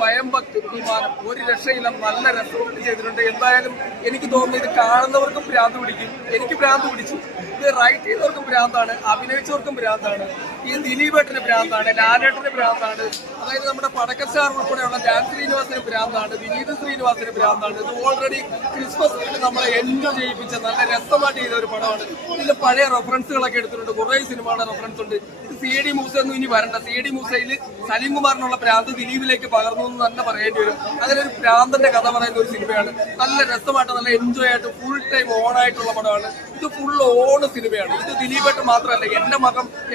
ഭയം ഭക്തി ബഹുമാനം ഒരു രക്ഷയില്ല. നല്ല രസം ചെയ്തിട്ടുണ്ട്. എന്തായാലും എനിക്ക് തോന്നുന്നു ഇത് കാണുന്നവർക്കും ഭ്രാന്ത് പിടിക്കും. എനിക്ക് ഭ്രാന്ത് പിടിച്ചു. ഇത് റൈറ്റ് ചെയ്തവർക്കും ഭ്രാന്താണ്, അഭിനയിച്ചവർക്കും ഭ്രാന്താണ്, ഈ ദിലീപേട്ടന് ഭ്രാന്താണ്, ലാലേട്ടന് ഭ്രാന്താണ്, അതായത് നമ്മുടെ പടക്ക സ്റ്റാർ ഉൾപ്പെടെയുള്ള ജാൻ ശ്രീനിവാസിന് ഭ്രാന്താണ്, വിനീത് ശ്രീനിവാസിന് ഭ്രാന്താണ്. ഇത് ഓൾറെഡി ക്രിസ്മസ് നമ്മളെ എൻജോയ് ചെയ്യിപ്പിച്ച നല്ല രസമായിട്ട് ചെയ്ത ഒരു പടമാണ്. ഇതിൽ പഴയ റെഫറൻസുകളൊക്കെ എടുത്തിട്ടുണ്ട്, കുറേ സിനിമയുടെ റെഫറൻസ് ഉണ്ട്. ഇത് CD മൂസ ഒന്നും ഇനി വരണ്ട. CD മൂസയിൽ സലീം കുമാറിനുള്ള ഭ്രാന്ത് ദിലീപിലേക്ക് പകർന്നു എന്ന് തന്നെ പറയേണ്ടി വരും. അങ്ങനെ ഒരു ഭ്രാന്തന്റെ കഥ പറയുന്ന ഒരു സിനിമയാണ്. നല്ല രസമായിട്ട് നല്ല എൻജോയ് ആയിട്ട് ഫുൾ ടൈം ഓണായിട്ടുള്ള പടമാണ്. ഇത് ഫുൾ ഓണ് സിനിമയാണ്. ഇത് ദിലീപേട്ട് മാത്രമല്ല,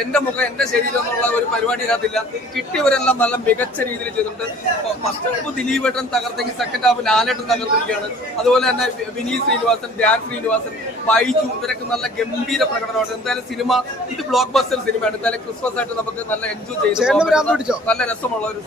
എന്റെ മുഖം എന്റെ ശരീരം എന്നുള്ള ഒരു പരിപാടി ഇതിനകത്തില്ല. കിട്ടിയവരെല്ലാം നല്ല മികച്ച രീതിയിൽ ചെയ്തിട്ടുണ്ട്. ഫസ്റ്റ് ഹാഫ് ദിലീപേട്ടൻ തകർത്തെങ്കിൽ സെക്കൻഡ് ഹാഫ് ലാലേട്ടൻ തകർത്തിരിക്കുകയാണ്. അതുപോലെ തന്നെ വിനീത് ശ്രീനിവാസൻ, ധ്യാൻ ശ്രീനിവാസൻ, ബൈജു ഇവരൊക്കെ നല്ല ഗംഭീര പ്രകടനമാണ്. എന്തായാലും സിനിമ ഇത് ബ്ലോക്ക് ബസ്റ്റർ സിനിമയാണ്. എന്തായാലും ക്രിസ്മസ് ആയിട്ട് നമുക്ക് നല്ല എൻജോയ് ചെയ്തു നല്ല രസമുള്ള ഒരു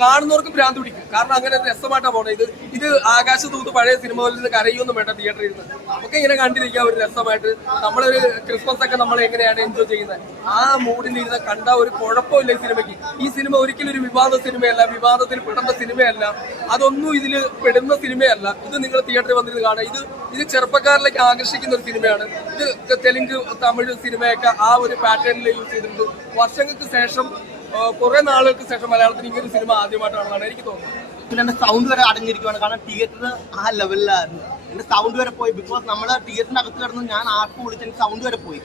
കാണുന്നവർക്ക് ഭ്രാന്ത് പിടിക്കും. കാരണം അങ്ങനെ രസമായിട്ടാണ് പോണത്. ഇത് ആകാശദൂത് പഴയ സിനിമകളിൽ നിന്ന് കരയൊന്നും വേണ്ട തിയേറ്ററിൽ നിന്ന്. നമുക്ക് ഇങ്ങനെ കണ്ടിരിക്കാം ഒരു രസമായിട്ട്. നമ്മളൊരു ക്രിസ്മസ് ഒക്കെ നമ്മൾ എങ്ങനെയാണ് എൻജോയ് ചെയ്യുന്നത് ആ മൂഡിൽ ഇരുന്ന് കണ്ട ഒരു കുഴപ്പമില്ല ഈ സിനിമയ്ക്ക്. ഈ സിനിമ ഒരിക്കലും ഒരു വിവാദ സിനിമയല്ല, വിവാദത്തിൽ പെടേണ്ട സിനിമയല്ല, അതൊന്നും ഇതിൽ പെടുന്ന സിനിമയല്ല. ഇത് നിങ്ങൾ തിയേറ്ററിൽ വന്നിരുന്ന് കാണുക. ഇത് ചെറുപ്പക്കാരിലേക്ക് ആകർഷിക്കുന്ന ഒരു സിനിമയാണ്. ഇത് തെലുങ്ക് തമിഴ് സിനിമയൊക്കെ ആ ഒരു പാറ്റേണിൽ യൂസ് ചെയ്തിട്ടുണ്ട്. വർഷങ്ങൾക്ക് ശേഷം കുറെ നാളുകൾക്ക് ശേഷം മലയാളത്തിൽ ഇങ്ങനൊരു സിനിമ ആദ്യമായിട്ടാണെന്നാണ് എനിക്ക് തോന്നുന്നത്. എന്റെ സൗണ്ട് വരെ അടഞ്ഞിരിക്കുകയാണ്. കാരണം തിയേറ്റർ ആ ലെവലിലായിരുന്നു. എന്റെ സൗണ്ട് വരെ പോയി. ബിക്കോസ് നമ്മള് തിയേറ്ററിന്റെ അകത്ത് കിടന്ന് ഞാൻ ആർക്കും വിളിച്ച് എനിക്ക് സൗണ്ട് വരെ പോയി.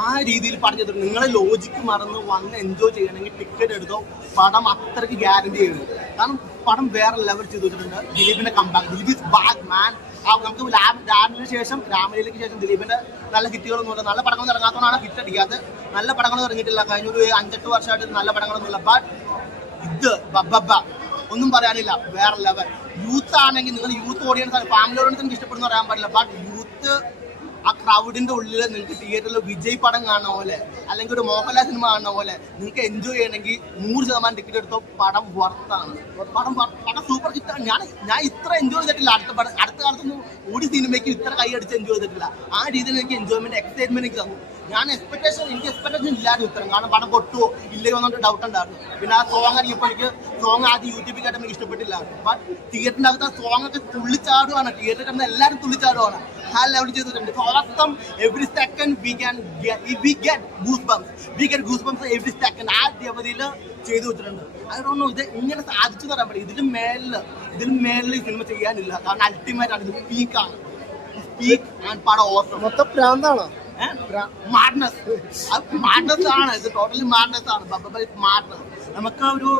ആ രീതിയിൽ പറഞ്ഞത് നിങ്ങളെ ലോജിക്ക് മറന്ന് വന്ന് എൻജോയ് ചെയ്യണമെങ്കിൽ ടിക്കറ്റ് എടുത്തോ. പടം അത്രയ്ക്ക് ഗ്യാരണ്ടി ചെയ്യുന്നു. കാരണം പടം വേറെ ലെവൽ ചെയ്ത് വെച്ചിട്ടുണ്ട്. ദിലീപിന്റെ കമ്പാക്ക്, ദിലീപ് ഇസ് ബാക്ക് മാൻ. നമുക്ക് രാമന് ശേഷം രാമലീലയ്ക്ക് ശേഷം ദിലീപിന്റെ നല്ല ഹിറ്റുകളൊന്നുമില്ല. നല്ല പടങ്ങൾ ഇറങ്ങാത്തതാണ് ഹിറ്റ് അടിക്കാത്തത്. നല്ല പടങ്ങൾ ഇറങ്ങിയിട്ടില്ല. കഴിഞ്ഞ ഒരു 5-8 വർഷമായിട്ട് നല്ല പടങ്ങളൊന്നുമില്ല. ബട്ട് ഇത് ഒന്നും പറയാനില്ല, വേറെ ലെവൽ. യൂത്ത് ആണെങ്കിൽ നിങ്ങൾ യൂത്ത് ഓഡിയൻസ്, ഫാമിലി ഓഡിയൻസ് എനിക്ക് ഇഷ്ടപ്പെടുന്ന പറയാൻ പാടില്ല. ബട്ട് യൂത്ത് ആ ക്രൗഡിന്റെ ഉള്ളിൽ നിങ്ങൾക്ക് തിയേറ്ററിൽ വിജയ് പടം കാണുന്ന പോലെ അല്ലെങ്കിൽ ഒരു മോഹൻലാൽ സിനിമ കാണുന്ന പോലെ നിങ്ങൾക്ക് എൻജോയ് ചെയ്യണമെങ്കിൽ 100% ടിക്കറ്റ് എടുത്തോ. പടം വർത്താണ്. പടം സൂപ്പർ ഹിറ്റാണ്. ഞാൻ ഇത്ര എൻജോയ് ചെയ്തിട്ടില്ല. അടുത്ത കാലത്തൊന്നും ഒരു സിനിമയ്ക്ക് ഇത്ര കൈയടിച്ച് എൻജോയ് ചെയ്തിട്ടില്ല. ആ രീതിയിൽ എനിക്ക് എൻജോയ്മെന്റ് എക്സൈറ്റ്മെന്റ് എനിക്ക് തന്നു. എനിക്ക് എക്സ്പെക്ടേഷൻ ഇല്ലാതെ ഉത്തരം. കാരണം പടം പൊട്ടുവോ ഇല്ലയോ എന്നൊക്കെ ഡൗട്ട് ഉണ്ടായിരുന്നു. പിന്നെ ആ സോങ് ഇറങ്ങിയപ്പോൾ എനിക്ക് സോങ് ആദ്യം യൂട്യൂബിൽ കേട്ടപ്പോൾ എനിക്ക് ഇഷ്ടപ്പെട്ടില്ല. ബട്ട് തിയേറ്ററിന്റെ അകത്ത് ആ സോങ് ഒക്കെ തുള്ളിച്ചാടുവാണ്. തിയേറ്ററിൽ കിടന്ന് എല്ലാവരും തുള്ളിച്ചാടുവാണ്. ആ ലെവൽ ചെയ്തിട്ടുണ്ട്. Every second we get goosebumps every second. ആ ലെവലിൽ ചെയ്തു വെച്ചിട്ടുണ്ട്. അതുകൊണ്ട് ഇത് ഇങ്ങനെ സാധിച്ചു തരാൻ പറ്റും. ഇതിന് മേലിൽ ഈ സിനിമ ചെയ്യാനില്ല. കാരണം അൾട്ടിമേറ്റ് ആണ്. ഇത് പീക്കാണ്. പീക്ക് ആൻഡ് പടം ഓസം. മൊത്തം പ്രാന്താണോ? മാഡ്നസ് ആണ്. ഇത് ടോട്ടലി മാഡ്നസ് ആണ്. മാഡ്നസ് നമുക്ക് ഒരു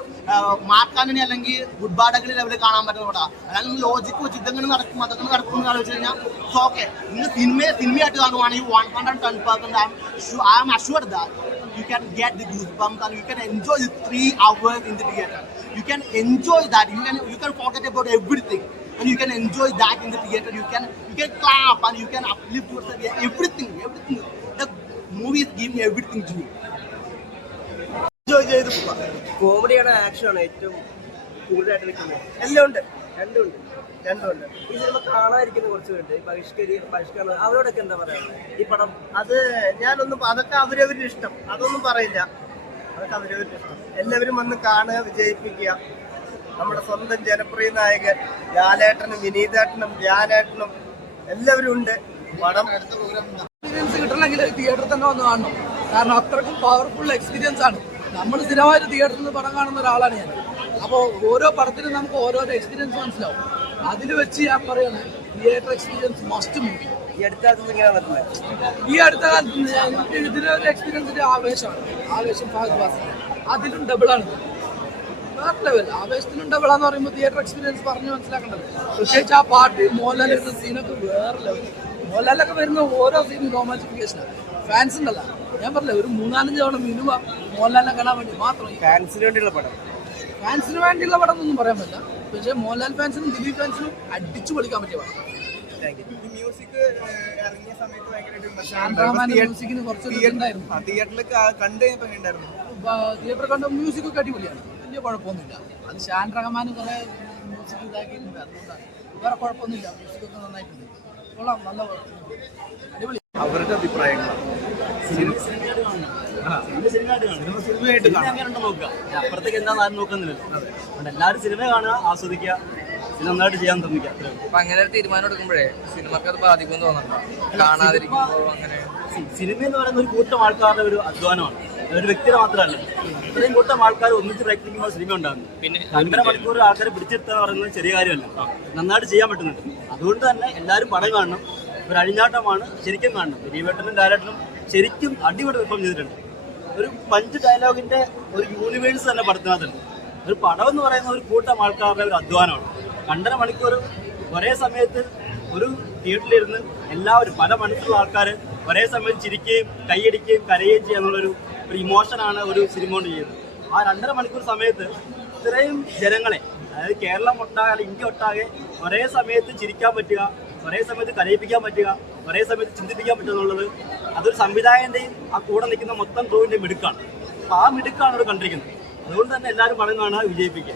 മാർക്ക് ആന്റണി അല്ലെങ്കിൽ ഗുഡ് ബാഡകളി ലെവലിൽ കാണാൻ പറ്റുന്ന കൂടാ. അതായത് ലോജിക്ക് വെച്ച് ഇതെങ്ങനെ നടക്കും അതൊക്കെ നടക്കും എന്ന് ആലോചിച്ച് കഴിഞ്ഞാൽ ഓക്കെ. നിങ്ങൾ സിനിമയായിട്ട് കാണുവാണെങ്കിൽ 110% I am assured that you can get the goosebumps and you can enjoy the 3 hours in the theater. You can enjoy that. You can forget about everything. And you can enjoy that in the theater. You can clap and you can uplift yourself. Everything. The movies give me everything to me. Enjoy ചെയ്തു പോവാ. കോമഡിയാണ് ആക്ഷനാണ് ഏറ്റവും കൂടുതലായിട്ട് നിൽക്കുന്നത്. എല്ലാം ഉണ്ട്. രണ്ടുമുണ്ട്. ഈ cinema കാണാതിരിക്കുന്ന കുറച്ച് പേരുണ്ട്. ബഹിഷ്കരണം അവരോടൊക്കെ എന്താ പറയുക ഈ പടം? അത് അതൊക്കെ അവരവരുടെ ഇഷ്ടം. അതൊന്നും പറയില്ല. അതൊക്കെ അവരവരുടെ ഇഷ്ടം. എല്ലാവരും വന്ന് കാണുക, വിജയിപ്പിക്കുക. നമ്മുടെ സ്വന്തം ജനപ്രിയ നായകൻ ലാലേട്ടനും വിനീതേട്ടനും ധ്യാനേട്ടനും എല്ലാവരും ഉണ്ട്. പടം എക്സ്പീരിയൻസ് കിട്ടണമെങ്കിൽ തിയേറ്ററിൽ തന്നെ വന്ന് കാണണം. കാരണം അത്രക്കും പവർഫുൾ എക്സ്പീരിയൻസ് ആണ്. നമ്മൾ സ്ഥിരമായിട്ട് തിയേറ്ററിൽ നിന്ന് പടം കാണുന്ന ഒരാളാണ് ഞാൻ. അപ്പോൾ ഓരോ പടത്തിനും നമുക്ക് ഓരോരോ എക്സ്പീരിയൻസ് മനസ്സിലാവും. അതിൽ വെച്ച് ഞാൻ പറയുന്നത് തിയേറ്റർ എക്സ്പീരിയൻസ് മസ്റ്റ് മൂവി. ഈ അടുത്ത കാലത്ത് ഇതിനൊരു എക്സ്പീരിയൻസിന്റെ ആവേശം ഫഹദ് ഫാസിൽ അതിലും ഡബിളാണ്. വേറെ ലെവൽ. ആവേശത്തിനും ഡബിളാന്ന് പറയുമ്പോൾ തിയേറ്റർ എക്സ്പീരിയൻസ് പറഞ്ഞ് മനസ്സിലാക്കേണ്ടത്. പ്രത്യേകിച്ച് ആ പാട്ട് മോഹൻലാൽ വരുന്ന സീനൊക്കെ വേറെ ലെവൽ. മോഹൻലാലൊക്കെ വരുന്ന ഓരോ സീനും റൊമാൻറ്റിഫിക്കേഷനാണ്. ഫാൻസ് ഉണ്ടല്ല, ഞാൻ പറഞ്ഞില്ല, ഒരു 3-4 തവണ മിനിമം മോഹൻലാലിനെ കാണാൻ വേണ്ടി മാത്രം. ഫാൻസിന് വേണ്ടിയുള്ള പടം എന്നൊന്നും പറയാൻ പറ്റില്ല. പക്ഷേ മോഹൻലാൽ ഫാൻസിനും ദിലീപ് ഫാൻസിനും അടിച്ചു പൊളിക്കാൻ പറ്റിയ പടം. മ്യൂസിക്കിന് കുറച്ച് തിയേറ്റർ കണ്ട മ്യൂസിക് ഒക്കെ അടിപൊളിയാണ്. വലിയ കുഴപ്പമൊന്നുമില്ല. അത് ഷാൻ റഹ്മാൻ കുറെ മ്യൂസിക് ഇതാക്കിയിട്ടുണ്ട്. അതുകൊണ്ടാണ്. വേറെ കുഴപ്പമൊന്നുമില്ല. മ്യൂസിക്കൊക്കെ നന്നായിട്ടുണ്ട്. കൊള്ളാം. നല്ല അടിപൊളി. അവരുടെ അഭിപ്രായങ്ങളാണ്. സിനിമയായിട്ട് അങ്ങനെ ഉണ്ടോ നോക്കുക, അപ്പുറത്തേക്ക് എന്താ ആരും നോക്കുന്നില്ലല്ലോ. അതുകൊണ്ട് എല്ലാവരും സിനിമ കാണുക, ആസ്വദിക്കുക, ഇത് നന്നായിട്ട് ചെയ്യാൻ ശ്രമിക്കുക. അപ്പൊ അങ്ങനെ ഒരു തീരുമാനം എടുക്കുമ്പോഴേ സിനിമക്ക് അത് ബാധിക്കും തോന്നുന്നുണ്ടോ? കാണാതിരിക്കുമ്പോ അങ്ങനെ സിനിമ എന്ന് പറയുന്ന ഒരു കൂട്ടം ആൾക്കാരുടെ ഒരു അധ്വാനമാണ്, ഒരു വ്യക്തിയുടെ മാത്രമല്ല. ഇത്രയും കൂട്ടം ആൾക്കാർ ഒന്നിച്ച് പ്രയത്നിക്കുമ്പോൾ സിനിമ ഉണ്ടാകുന്നു. പിന്നെ 2.5 മണിക്കൂർ ആൾക്കാരെ പിടിച്ചെടുത്തുക പറയുന്നത് ചെറിയ കാര്യമല്ല, നന്നായിട്ട് ചെയ്യാൻ പറ്റുന്നുണ്ട്. അതുകൊണ്ട് തന്നെ എല്ലാവരും പടം കാണണം. ഒരു അഴിഞ്ഞാട്ടമാണ്, ശരിക്കും കാണണം. ദിലീപേട്ടനും ഡയറക്ടറും ശരിക്കും അടിപൊളി പെർഫോം ചെയ്തിട്ടുണ്ട്. ഒരു 5 ഡയലോഗിന്റെ ഒരു യൂണിവേഴ്സ് തന്നെ പടത്തിനകത്തുണ്ട്. ഒരു പടം എന്ന് പറയുന്ന ഒരു കൂട്ടം ആൾക്കാരുടെ ഒരു അധ്വാനമാണ്. 2.5 മണിക്കൂർ ഒരേ സമയത്ത് ഒരു തിയേറ്ററിലിരുന്ന് എല്ലാവരും പല മനസ്സിലുള്ള ആൾക്കാർ ഒരേ സമയത്ത് ചിരിക്കുകയും കൈയടിക്കുകയും കരയുകയും ചെയ്യാന്നുള്ളൊരു ഇമോഷനാണ് ഒരു സിനിമ കൊണ്ട് ചെയ്യുന്നത്. ആ 2.5 മണിക്കൂർ സമയത്ത് ഇത്രയും ജനങ്ങളെ, അതായത് കേരളം ഒട്ടാകെ അല്ലെങ്കിൽ ഇന്ത്യ ഒട്ടാകെ ഒരേ സമയത്ത് ചിരിക്കാൻ പറ്റുക, ഒരേ സമയത്ത് കരയിപ്പിക്കാൻ പറ്റുക, ഒരേ സമയത്ത് ചിന്തിപ്പിക്കാൻ പറ്റുക എന്നുള്ളത് അതൊരു സംവിധായകന്റെയും ആ കൂടെ നിൽക്കുന്ന മൊത്തം ക്രൂവിന്റെയും മിടുക്കാണ്. അപ്പോൾ ആ മിടുക്കാണ് ഇവിടെ കണ്ടിരിക്കുന്നത്. അതുകൊണ്ട് തന്നെ എല്ലാവരും പടം കാണുക, വിജയിപ്പിക്കുക.